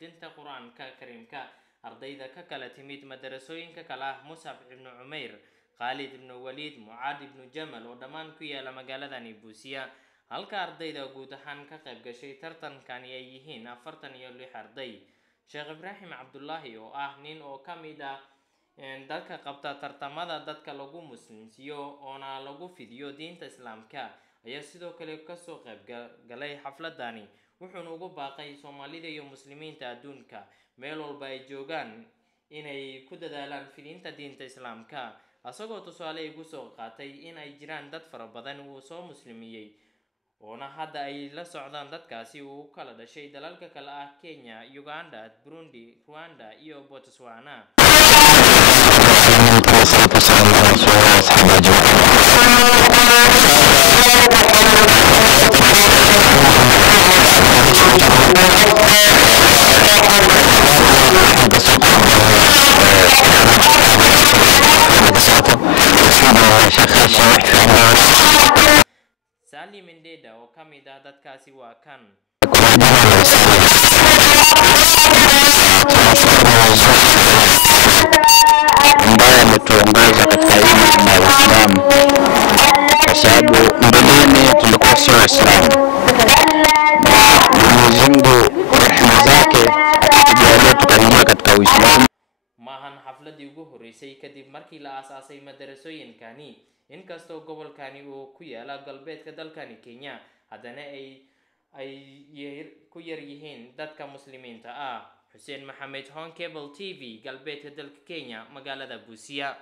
dinta Qur'aanka Kariimka ardayda ka kala timid madarasooyinka kala Musab ibn Umayr, Khalid ibn Walid, Muad ibn Jamal oo dhammaan ku yaala magaaladani Buusiya. Halka ardayda guud ahaan ka qayb gashay tartankani ay yihiin 46 arday. Sheekh Ibraahim Cabdullaahi oo ah nin oo ka mid ah dadka qabta tartamada dadka lagu muslimsiyo oona lagu fidiyo diinta Islaamka ayaa sidoo kale ka soo qayb galay xafladani, wuxuuna ugu baaqay Soomaalida iyo muslimiinta adduunka meel walba ay joogaan inay ku dadaalaan fidinta diinta Islaamka, asagoo tusaale ugu soo qaatay in ay jiraan dad fara badan oo soo muslimiyay oona hadda ay la socdaan dadkaasi uu kala dhashay dalalka kale ah Kenya, Uganda, Burundi, Rwanda iyo Botswana. Sally Mendeda oo ka mid ah dadkaasi waa kan. Ambaye ametuongoza katika hili na Uislamu, kwa sababu mbeleni tulikuwa sio Waislamu. Mwenyezi Mungu rehema zake akitujalia tukaingia katika Uislamu. Maahan xafladii ugu horeysay kadib markii la aasaasay madarasooyinkani, inkastoo gobolkani uu ku yaala galbeedka dalkani Kenya, haddana ay ku yar yihiin dadka muslimiinta ah. Xuseen Maxamed, Hon Cable TV, galbeedka dalka Kenya, magaalada Buusiya.